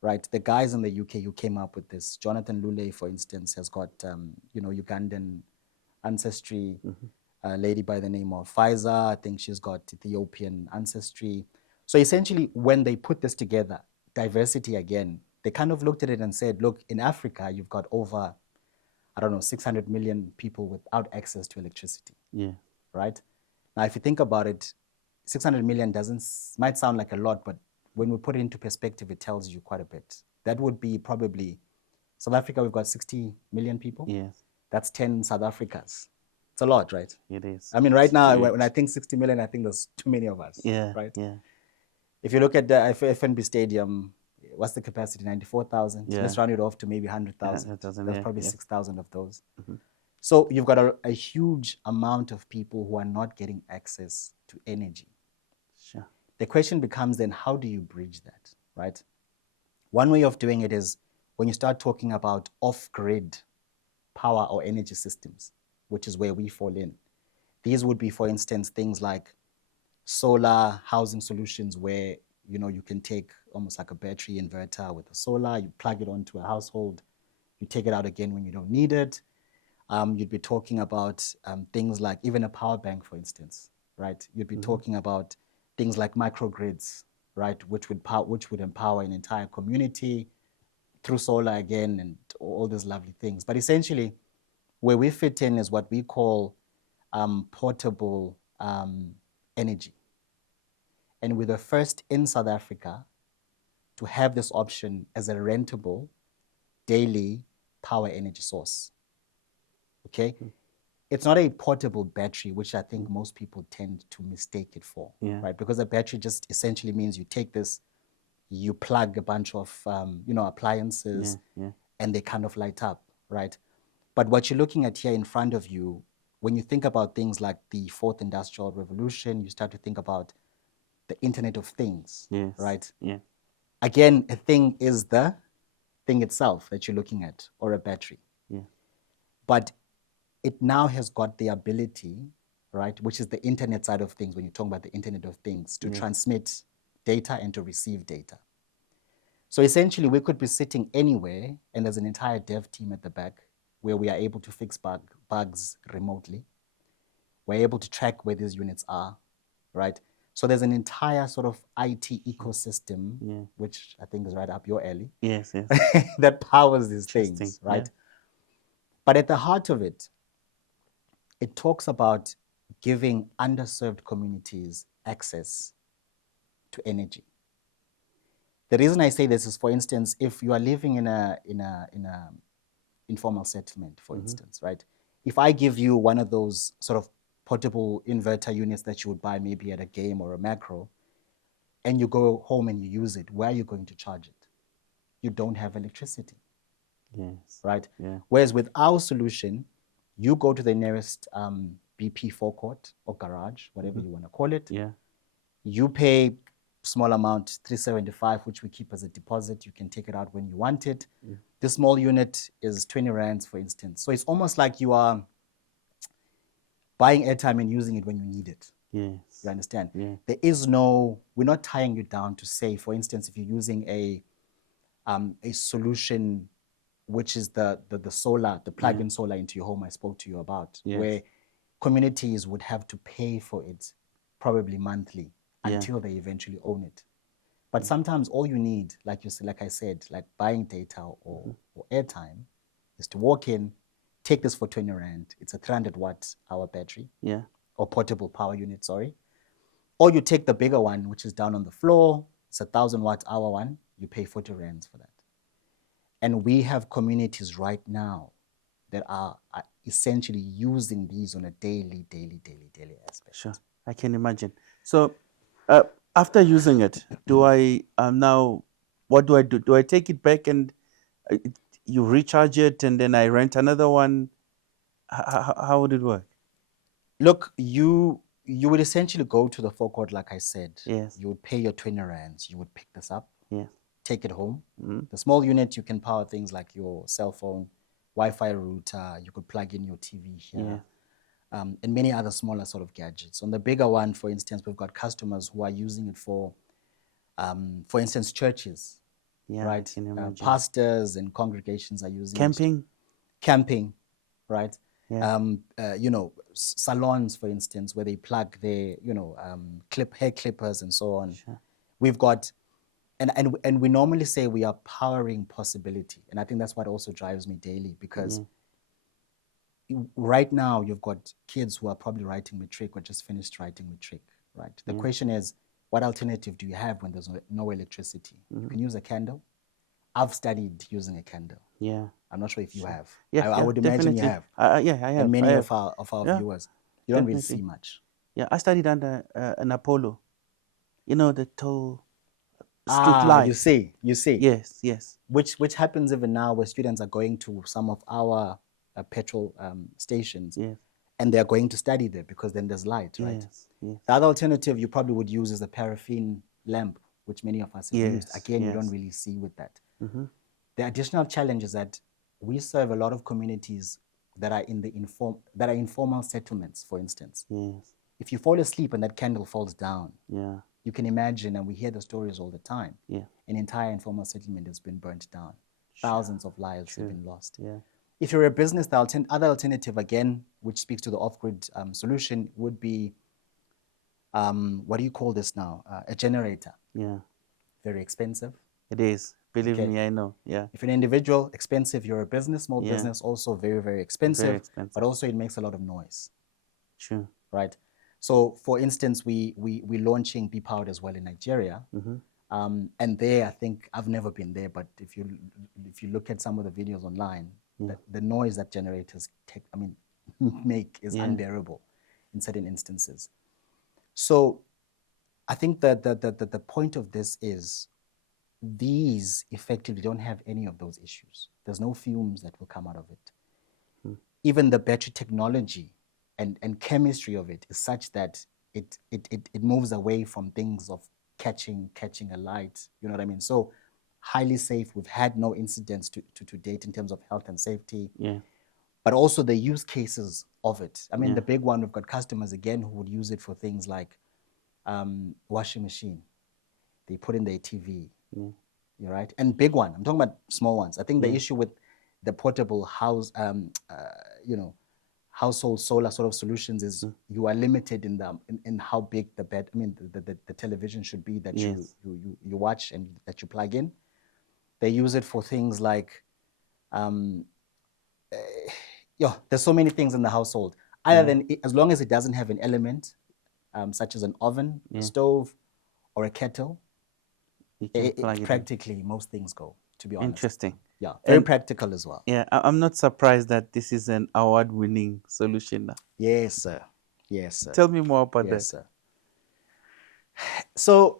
right, the guys in the UK who came up with this, Jonathan Lule, for instance, has got, you know, Ugandan ancestry, a lady by the name of Pfizer, I think she's got Ethiopian ancestry. So essentially, when they put this together, diversity again, they kind of looked at it and said, look, in Africa, you've got over, I don't know, 600 million people without access to electricity. Yeah. Right? Now, if you think about it, 600 million might sound like a lot, but when we put it into perspective, it tells you quite a bit. That would be probably, South Africa, we've got 60 million people. Yes. That's 10 South Africas. It's a lot, right? It is. I mean, right now, when I think 60 million, I think there's too many of us. Yeah. Right? Yeah. If you look at the FNB Stadium, what's the capacity? 94,000. Yeah. Let's round it off to maybe 100,000. 100,000, There's yeah, probably yeah. 6,000 of those. So you've got a huge amount of people who are not getting access to energy. Sure. The question becomes then, how do you bridge that, right? One way of doing it is when you start talking about off-grid power or energy systems, which is where we fall in. These would be, for instance, things like solar housing solutions where, you know, you can take almost like a battery inverter with a solar, you plug it onto a household, you take it out again when you don't need it. You'd be talking about things like even a power bank, for instance, right? You'd be talking about things like microgrids, right, which would empower an entire community through solar again and all these lovely things. But essentially, where we fit in is what we call portable energy. And we're the first in South Africa to have this option as a rentable daily power energy source. Okay? It's not a portable battery, which I think most people tend to mistake it for, right? Because a battery just essentially means you take this, you plug a bunch of, you know, appliances, and they kind of light up, right? But what you're looking at here in front of you, when you think about things like the fourth industrial revolution, you start to think about the Internet of Things, right? Yeah. Again, a thing is the thing itself that you're looking at, or a battery. Yeah. But it now has got the ability, right, which is the internet side of things, when you talk about the Internet of Things, to transmit data and to receive data. So essentially, we could be sitting anywhere, and there's an entire dev team at the back where we are able to fix bugs remotely. We're able to track where these units are, right? So there's an entire sort of IT ecosystem, which I think is right up your alley. Yes, yes. That powers these things, right? But at the heart of it, it talks about giving underserved communities access to energy. The reason I say this is, for instance, if you are living in a informal settlement, for instance, right? If I give you one of those sort of portable inverter units that you would buy maybe at a game or a macro, and you go home and you use it, where are you going to charge it? You don't have electricity. Yes. Right? Yeah. Whereas with our solution, you go to the nearest BP forecourt or garage, whatever you want to call it. Yeah. You pay small amount, 375, which we keep as a deposit. You can take it out when you want it. The small unit is 20 rands, for instance. So it's almost like you are buying airtime and using it when you need it. Yes. You understand? Yeah. There is no, we're not tying you down to say, for instance, if you're using a solution which is the solar, the plug-in solar into your home I spoke to you about, where communities would have to pay for it probably monthly until they eventually own it. But sometimes all you need, like I said, like buying data or airtime, is to walk in, take this for 20 Rand. It's a 300 watt hour battery, or portable power unit, sorry. Or you take the bigger one, which is down on the floor. It's a 1,000 watt hour one. You pay 40 Rands for that. And we have communities right now that are essentially using these on a daily aspect. Sure, I can imagine. So after using it, do I now, what do I do? Do I take it back and you recharge it and then I rent another one? How would it work? Look, you would essentially go to the forecourt, like I said. Yes. You would pay your 20 Rands. You would pick this up. Yeah. Take it home. The small unit, you can power things like your cell phone, Wi-Fi router. You could plug in your TV here, and many other smaller sort of gadgets. On the bigger one, for instance, we've got customers who are using it for instance, churches, right? Pastors and congregations are using camping, right? You know, salons, for instance, where they plug their, you know, hair clippers and so on. Sure. We've got. And we normally say we are powering possibility. And I think that's what also drives me daily, because right now you've got kids who are probably writing matric or just finished writing matric, right? The question is, what alternative do you have when there's no electricity? You can use a candle. I've studied using a candle. Yeah. I'm not sure if you have. I would imagine you have. Yeah, I have. And many I of our viewers, you don't really see much. Yeah, I studied under an Apollo. You know, the tall street light. You see. Yes. Which happens even now, where students are going to some of our petrol stations, and they're going to study there because then there's light, right? Yes. The other alternative you probably would use is a paraffin lamp, which many of us have used. Again, you don't really see with that. The additional challenge is that we serve a lot of communities that are in the informal settlements, for instance. If you fall asleep and that candle falls down, you can imagine, and we hear the stories all the time, an entire informal settlement has been burnt down. Thousands of lives have been lost. If you're a business, the other alternative, again, which speaks to the off-grid solution, would be, what do you call this now? A generator. Very expensive. It is. Believe me, I know. If you're an individual, expensive. You're a business, small business, also very expensive. But also it makes a lot of noise. Sure. Right? So, for instance, we're launching Bpowered as well in Nigeria. And there, I think, I've never been there, but if you look at some of the videos online, the noise that generators make is unbearable in certain instances. So I think that the point of this is these effectively don't have any of those issues. There's no fumes that will come out of it. Even the battery technology and chemistry of it is such that it moves away from things of catching a light, you know what I mean? So highly safe. We've had no incidents to date in terms of health and safety. But also the use cases of it. I mean, the big one, we've got customers, again, who would use it for things like washing machine. They put in their TV, you're right? And big one, I'm talking about small ones. I think the issue with the portable household solar sort of solutions is you are limited in how big the television should be that you watch and that you plug in. They use it for things like, there's so many things in the household. Other than, as long as it doesn't have an element, such as an oven, a stove, or a kettle, practically most things go, to be honest. Interesting. Yeah, very practical as well. Yeah, I'm not surprised that this is an award-winning solution now. Yes, sir. Tell me more about that. Yes, sir. So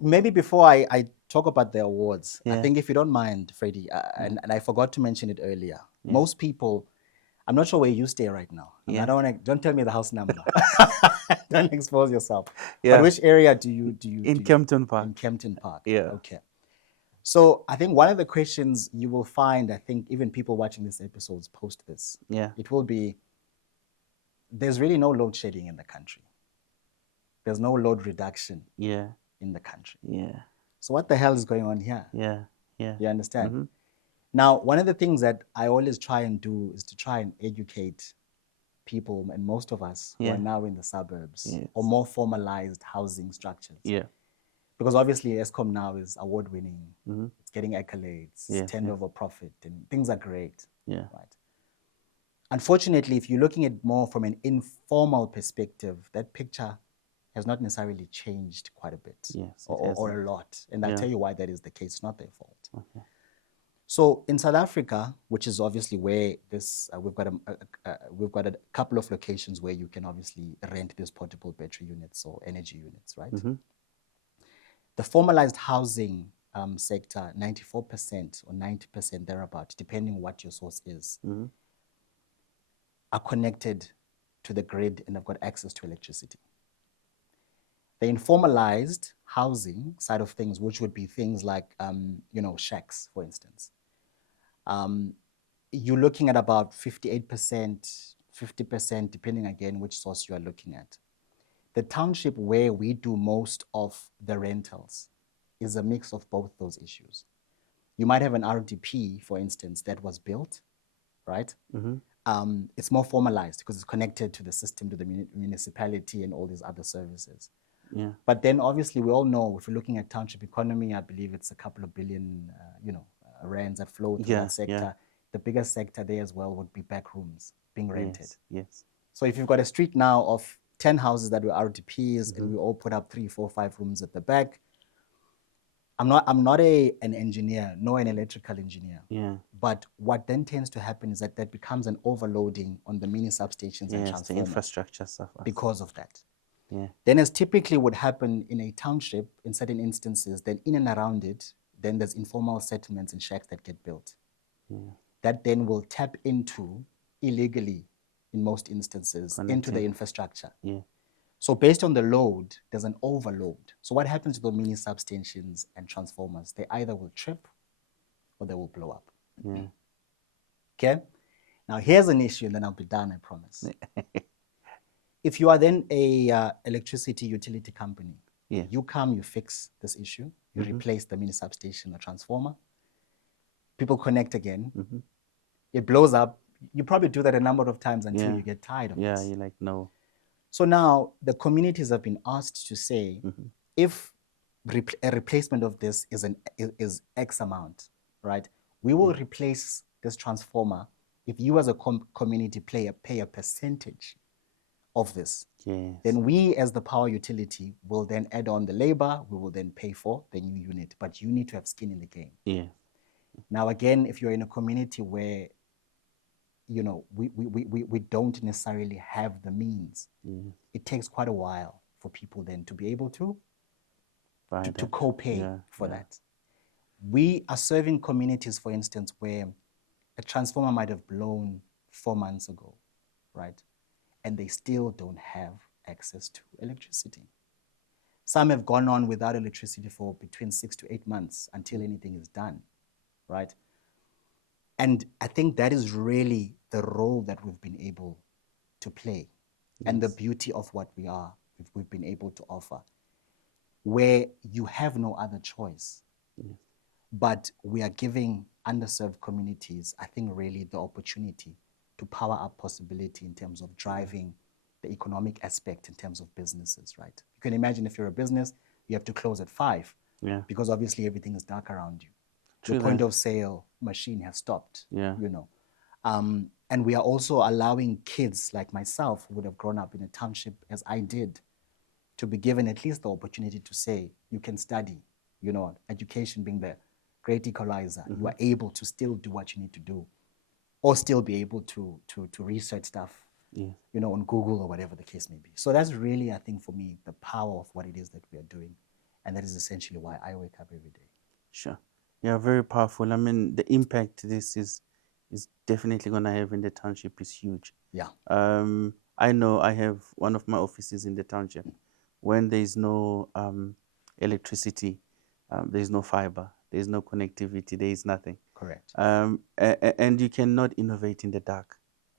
maybe before I talk about the awards, I think if you don't mind, Freddy, and I forgot to mention it earlier, most people, I'm not sure where you stay right now. Don't tell me the house number. Don't expose yourself. But which area do you in Kempton Park? In Kempton Park. Yeah. Okay. So I think one of the questions you will find, I think even people watching this episodes post this. It will be, there's really no load shedding in the country. There's no load reduction in the country. So what the hell is going on here? You understand? Now, one of the things that I always try and do is to try and educate people, and most of us who are now in the suburbs or more formalized housing structures. Yeah. Because obviously ESCOM now is award-winning. It's getting accolades, tender over profit, and things are great. Yeah. Right. Unfortunately, if you're looking at more from an informal perspective, that picture has not necessarily changed quite a bit, or a lot. And I'll tell you why that is the case. It's not their fault. Okay. So in South Africa, which is obviously where this, we've got a couple of locations where you can obviously rent these portable battery units or energy units, right? The formalized housing sector, 94% or 90% thereabout, depending what your source is, are connected to the grid and have got access to electricity. The informalized housing side of things, which would be things like, shacks, for instance, you're looking at about 58%, 50%, depending again which source you are looking at. The township where we do most of the rentals is a mix of both those issues. You might have an RDP, for instance, that was built, right? It's more formalized because it's connected to the system, to the municipality and all these other services. Yeah. But then obviously we all know, if we're looking at township economy, I believe it's a couple of billion, rands that flow through that sector. Yeah. The biggest sector there as well would be back rooms being rented. Yes. So if you've got a street now of 10 houses that were RDPs and we all put up 3, 4, 5 rooms at the back, I'm not an engineer, nor an electrical engineer. Yeah. But what then tends to happen is that becomes an overloading on the mini substations and transformers. The infrastructure suffers because of that. Yeah. Then, as typically would happen in a township, in certain instances, then in and around it, then there's informal settlements and shacks that get built. That then will tap into, illegally in most instances, into the infrastructure. So based on the load, there's an overload. So what happens to the mini substations and transformers? They either will trip or they will blow up. Okay? Now here's an issue and then I'll be done, I promise. If you are then a electricity utility company, you come, you fix this issue, you replace the mini substation or transformer, people connect again, it blows up. You probably do that a number of times until you get tired of it. Yeah, you're like, no. So now the communities have been asked to say, if a replacement of this is X amount, right? We will replace this transformer if you as a community pay a percentage of this. Then we as the power utility will then add on the labor, we will then pay for the new unit, but you need to have skin in the game. Now again, if you're in a community where we don't necessarily have the means, it takes quite a while for people then to be able to co-pay for that. We are serving communities, for instance, where a transformer might have blown 4 months ago, right? And they still don't have access to electricity. Some have gone on without electricity for between 6 to 8 months until anything is done, right? And I think that is really the role that we've been able to play and the beauty of what we've been able to offer, where you have no other choice. But we are giving underserved communities, I think, really the opportunity to power up possibility in terms of driving the economic aspect in terms of businesses, right? You can imagine if you're a business, you have to close at 5 because obviously everything is dark around you. The point of sale machine has stopped, and we are also allowing kids like myself who would have grown up in a township as I did to be given at least the opportunity to say, you can study, education being the great equalizer. You are able to still do what you need to do or still be able to research stuff, on Google or whatever the case may be. So that's really, I think, for me, the power of what it is that we are doing. And that is essentially why I wake up every day. Sure. Yeah, very powerful. I mean, the impact this is definitely going to have in the township is huge. Yeah. I know I have one of my offices in the township. When there is no electricity, there is no fiber, there is no connectivity, there is nothing. Correct. And you cannot innovate in the dark.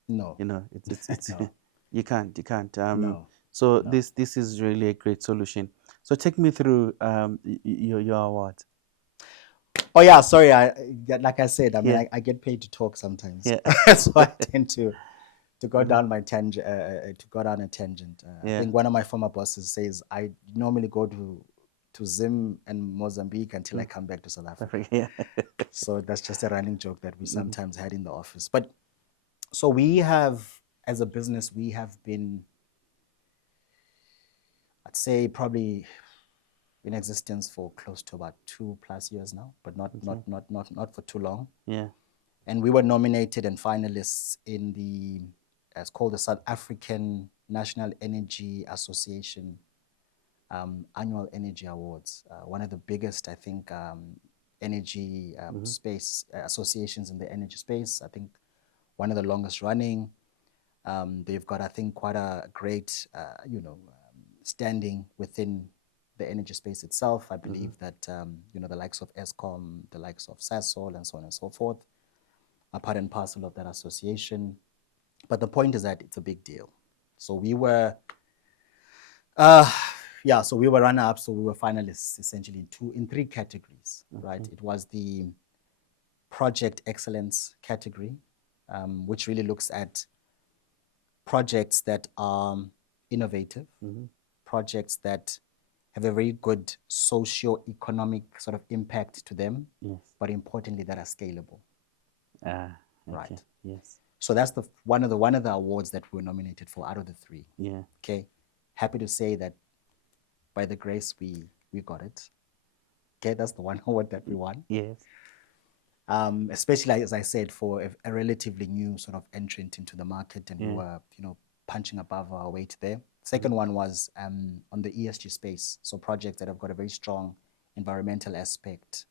No. It's No. you can't. No. So no. This is really a great solution. So take me through your award. Oh yeah, sorry. Like I said, I mean, I get paid to talk sometimes, so I tend to go down my tangent, to go down a tangent. I think one of my former bosses says I normally go to Zim and Mozambique until I come back to South Africa. So that's just a running joke that we sometimes had in the office. But so we have, as a business, we have been, I'd say, probably in existence for close to about 2+ years now, but not for too long. Yeah. And we were nominated and finalists in the, it's called the South African National Energy Association Annual Energy Awards, one of the biggest, I think, energy space associations in the energy space. I think one of the longest running. They've got, I think, quite a great, standing within the energy space itself. I believe that, the likes of Eskom, the likes of Sasol, and so on and so forth, are part and parcel of that association. But the point is that it's a big deal. So we were, so we were runner-up, so we were finalists essentially in 3 categories, right? It was the project excellence category, which really looks at projects that are innovative, projects that have a very good socio-economic sort of impact to them, but importantly, that are scalable. Right. Yes. So that's one of the awards that we were nominated for out of the 3. Yeah. Okay. Happy to say that by the grace we got it. Okay, that's the one award that we won. Yes. Especially, as I said, for a relatively new sort of entrant into the market, and we were, punching above our weight there. Second one was on the ESG space, so projects that have got a very strong environmental aspect,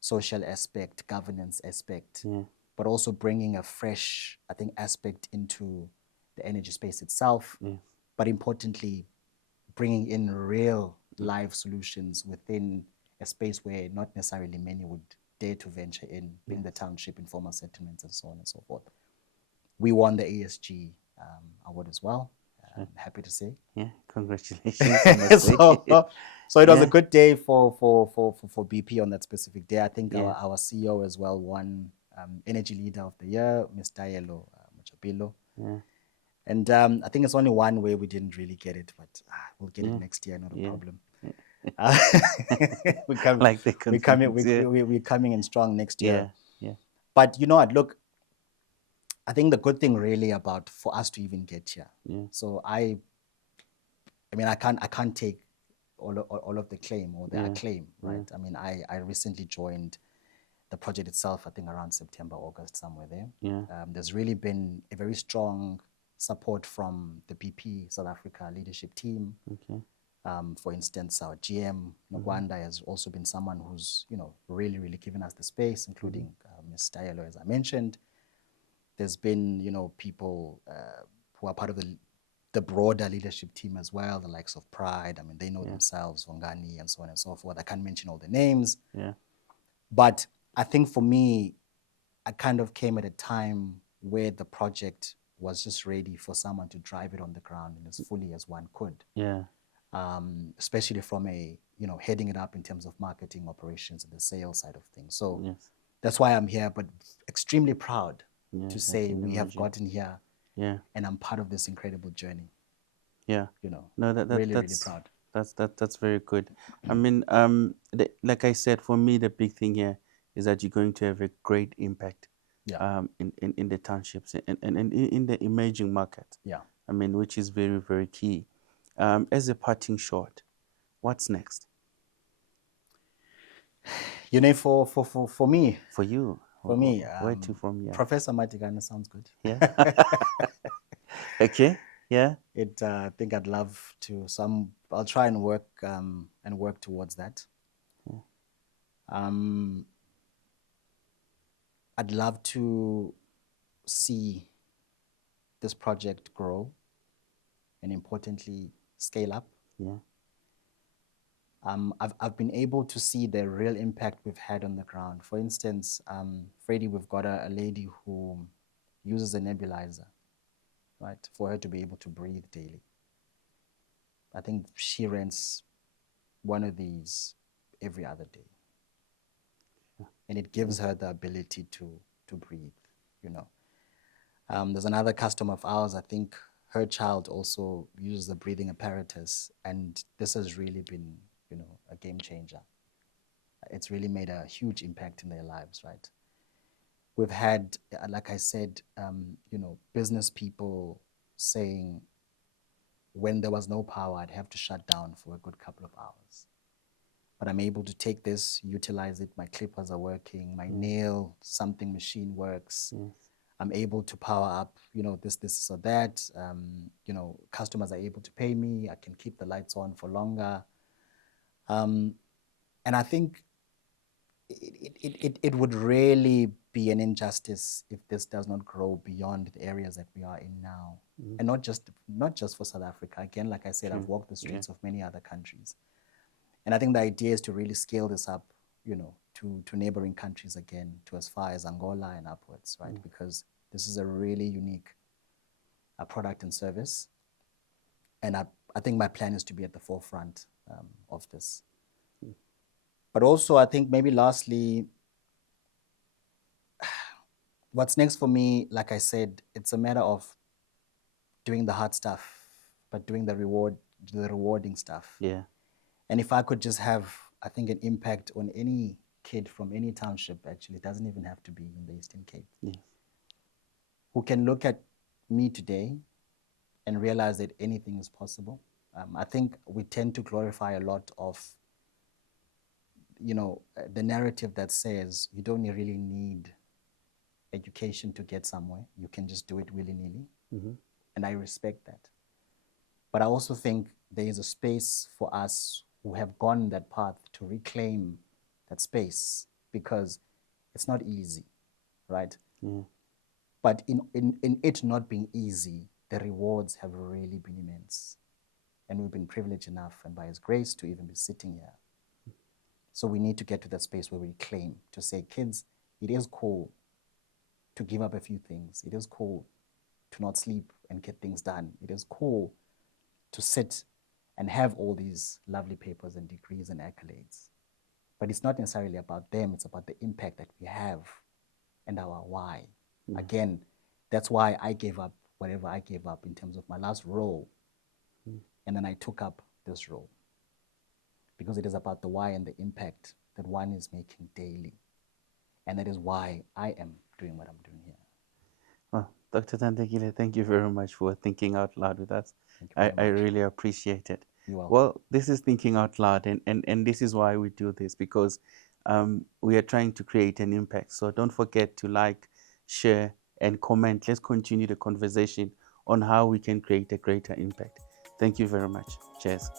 social aspect, governance aspect, but also bringing a fresh, I think, aspect into the energy space itself, but importantly, bringing in real live solutions within a space where not necessarily many would dare to venture in, being the township, informal settlements, and so on and so forth. We won the ESG award as well. I'm happy to say. Yeah, congratulations. So it was a good day for BP on that specific day. I think our CEO as well won Energy Leader of the Year, Ms. Diallo Machapilo. And I think it's only one way we didn't really get it, but we'll get it next year, not a problem. We're coming in strong next year. But you know what, look, I think the good thing really about for us to even get here. So I mean, I can't take all of the claim or the acclaim, right? I mean, I recently joined the project itself, I think around September, August, somewhere there. There's really been a very strong support from the BP South Africa leadership team. For instance, our GM, Nogwanda, has also been someone who's, really, really given us the space, including Ms. Diallo, as I mentioned. There's been, people who are part of the broader leadership team as well, the likes of Pride. I mean, they know themselves, Vongani, and so on and so forth. I can't mention all the names. But I think for me, I kind of came at a time where the project was just ready for someone to drive it on the ground and as fully as one could. Especially from a, heading it up in terms of marketing, operations, and the sales side of things. So that's why I'm here, but extremely proud to say we have gotten here, and I'm part of this incredible journey. No, really proud. That's very good. I mean, like I said, for me, the big thing here is that you're going to have a great impact in the townships and in the emerging market. I mean, which is very, very key. As a parting shot, what's next? For me. For you. For me. Where to from here? Professor Madikane sounds good. Okay. I think I'd love to. I'll try and work towards that. I'd love to see this project grow and importantly scale up. I've been able to see the real impact we've had on the ground. For instance, Freddy, we've got a lady who uses a nebulizer, right, for her to be able to breathe daily. I think she rents one of these every other day. and it gives her the ability to breathe, you know. There's another customer of ours, I think her child also uses the breathing apparatus, and this has really been, you know, a game changer. It's really made a huge impact in their lives, right? We've had, like I said, you know, business people saying when there was no power, I'd have to shut down for a good couple of hours. But I'm able to take this, utilize it, my clippers are working, my nail something machine works. I'm able to power up, you know, this or that. You know, customers are able to pay me. I can keep the lights on for longer. And I think it would really be an injustice if this does not grow beyond the areas that we are in now. And not just for South Africa. Again, like I said, I've walked the streets of many other countries. And I think the idea is to really scale this up, you know, to neighboring countries again, to as far as Angola and upwards, right? Because this is a really unique product and service. And I think my plan is to be at the forefront of this. But also, I think maybe lastly, what's next for me, like I said, it's a matter of doing the hard stuff, but doing the rewarding stuff. Yeah. And if I could just have, I think, an impact on any kid from any township, actually, it doesn't even have to be in the Eastern Cape, who can look at me today and realize that anything is possible. I think we tend to glorify a lot of, you know, the narrative that says you don't really need education to get somewhere. You can just do it willy-nilly. And I respect that. But I also think there is a space for us who have gone that path to reclaim that space, because it's not easy, right? But in it not being easy, the rewards have really been immense. And we've been privileged enough, and by His grace, to even be sitting here. So we need to get to that space where we claim, to say, kids, it is cool to give up a few things. It is cool to not sleep and get things done. It is cool to sit and have all these lovely papers and degrees and accolades. But it's not necessarily about them. It's about the impact that we have and our why. Again, that's why I gave up whatever I gave up in terms of my last role. And then I took up this role, because it is about the why and the impact that one is making daily. And that is why I am doing what I'm doing here. Well, Dr. Thandekile, thank you very much for thinking out loud with us. I really appreciate it. Well, this is Thinking Out Loud, and this is why we do this, because we are trying to create an impact. So don't forget to like, share, and comment. Let's continue the conversation on how we can create a greater impact. Thank you very much. Cheers.